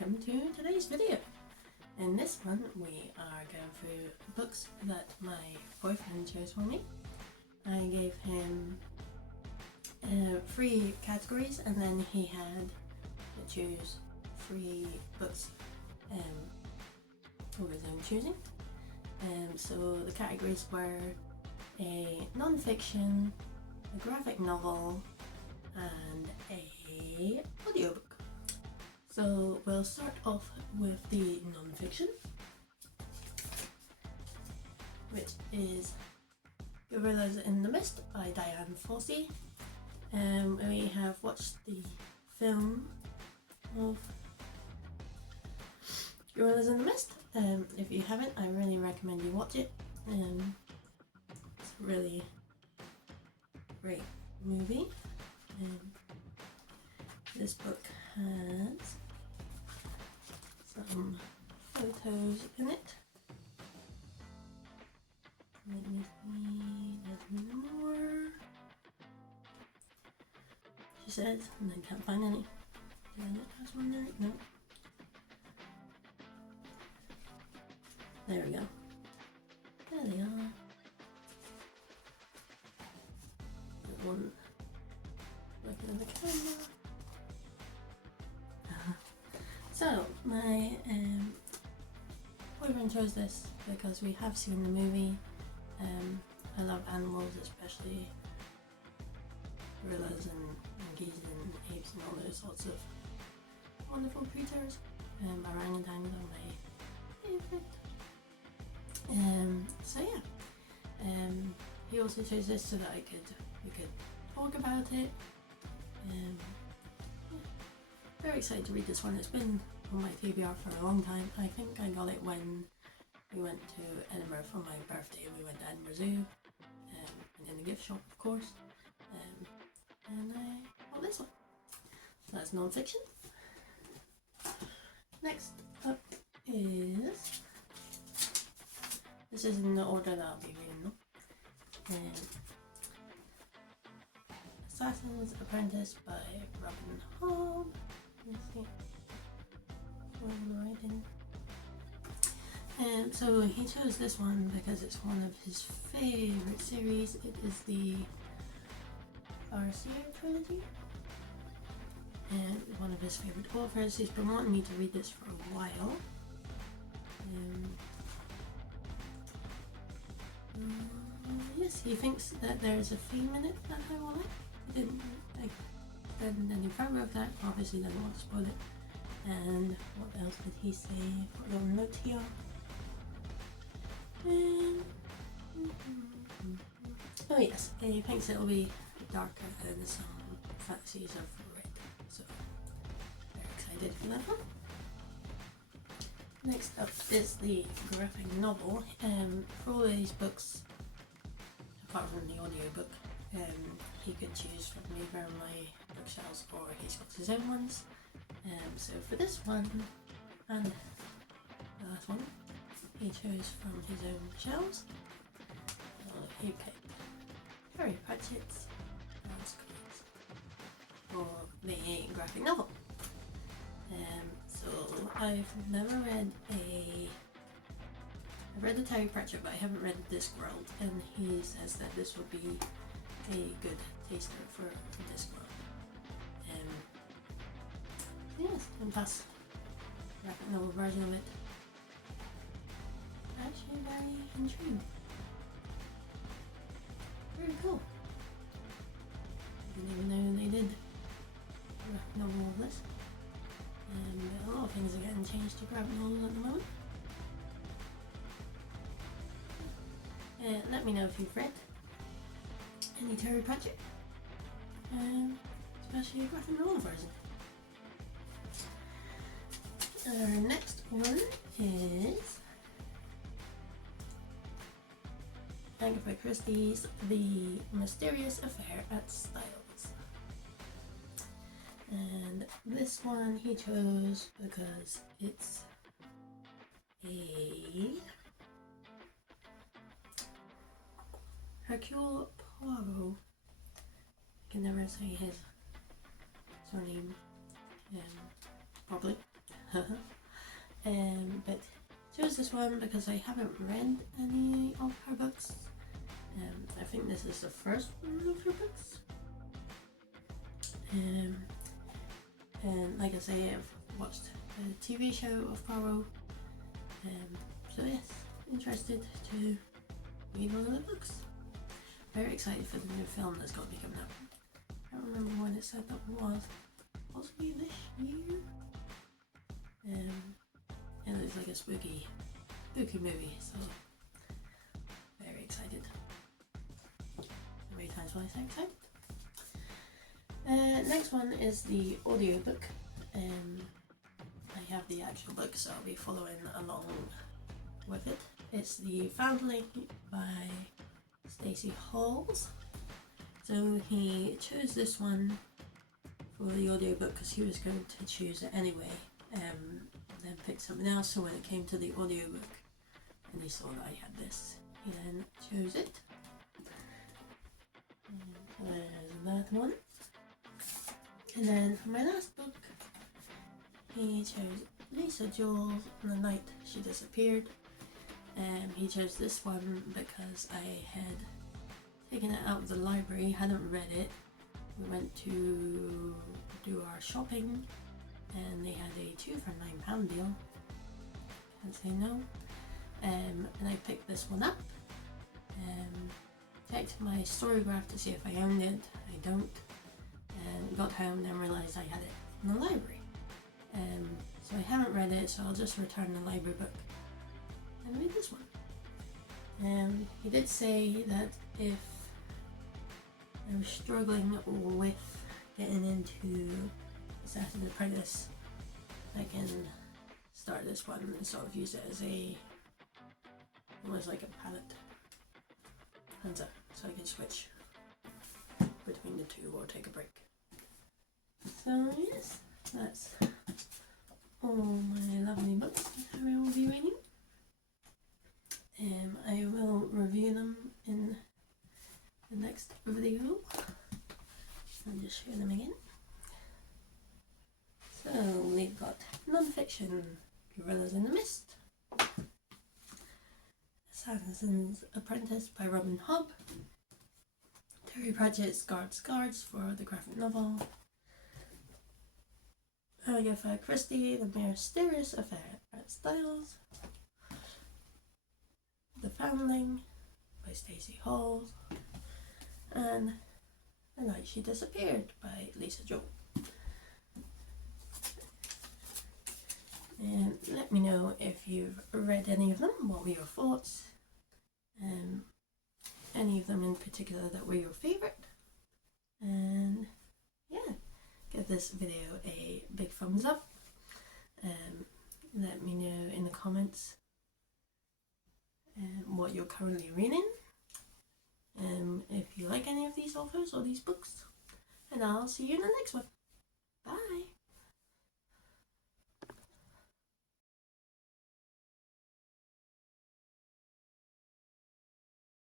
welcome to today's video. In this one we are going through books that my boyfriend chose for me. I gave him 3 categories and then he had to choose 3 books of his own choosing. So the categories were a non-fiction, a graphic novel and a audiobook. So we'll start off with the non-fiction, which is Gorillas in the Mist by Diane Fossey. We have watched the film of Gorillas in the Mist. If you haven't, I really recommend you watch it. It's a really great movie. This book has some photos in it. Let me see, there's more. She says, and I can't find any. Did it has one there? No. There we go. There they are. There's one looking at the camera. So, my boyfriend chose this because we have seen the movie. I love animals, especially gorillas and monkeys and apes and all those sorts of wonderful creatures. Orangutans are my favourite. So yeah, he also chose this so that we could talk about it. Very excited to read this one. It's been on my TBR for a long time. I think I got it when we went to Edinburgh for my birthday. We went to Edinburgh Zoo, and in the gift shop of course, and I bought this one. So that's non-fiction. Next up is, this is in the order that I'll be reading them. Assassin's Apprentice by Robin Hall. Let's see. So he chose this one because it's one of his favourite series. It is the Arceus trilogy. And one of his favourite authors. He's been wanting me to read this for a while. Yes, he thinks that there's a theme in it that I will like. He didn't spend any further of that, obviously doesn't want to spoil it. And what else did he say? I've got a little note here. Oh yes, he thinks it'll be darker than some fantasies I've read. So, very excited for that one. Next up is the graphic novel. For all these books, apart from the audiobook, he could choose from either my bookshelves or he's got his own ones. So for this one and the last one, he chose from his own shelves. UK Harry Pratchett's for the graphic novel. So I've never read I've read the Terry Pratchett, but I haven't read Discworld, and he says that this would be a good taster for Discworld. Yes, and plus graphic novel version of it. Actually very intrigued. Very cool. I didn't even know they did a graphic novel of this. A lot of things are getting changed to graphic novels at the moment. Let me know if you've read any Terry Pratchett, especially a graphic novel version. Our next one is Agatha Christie's The Mysterious Affair at Styles. And this one he chose because it's a Hercule Poirot. I can never say his surname properly. But chose this one because I haven't read any of her books. I think this is the first one of her books. And like I say, I've watched the TV show of Poirot. So yes, interested to read one of the books. Very excited for the new film that's got to be coming up. I don't remember when it said that was. Possibly this year? It looks like a spooky movie, so very excited. How many times will I say excited? Next one is the audiobook. I have the actual book, so I'll be following along with it. It's The Foundling by Stacey Halls. So he chose this one for the audiobook because he was going to choose it anyway, then picked something else. So when it came to the audiobook and he saw that I had this, he then chose it. And there's that one. And then for my last book, he chose Lisa Joel on the Night She Disappeared. He chose this one because I had taken it out of the library, hadn't read it. We went to do our shopping and they had a 2 for £9 deal. Can't say no. And I picked this one up. Checked my Storygraph to see if I owned it. I don't. And got home and realised I had it in the library. So I haven't read it, so I'll just return the library book and read this one. He did say that if I was struggling with getting into Assassin's Apprentice, I can start this one and sort of use it as almost like a palette cleanser, so I can switch between the two or take a break. So yes, that's all my lovely books that I will be reading. I will review them in the next video. I'll just share them again. So we've got non-fiction, Gorillas in the Mist, Assassin's Apprentice by Robin Hobb, Terry Pratchett's Guards for the graphic novel, Agatha Christie, The Mysterious Affair at Styles, The Foundling by Stacey Halls, and The Night She Disappeared by Lisa Joel. And let me know if you've read any of them, what were your thoughts, any of them in particular that were your favourite, and yeah, give this video a big thumbs up. Let me know in the comments what you're currently reading, if you like any of these authors or these books, and I'll see you in the next one.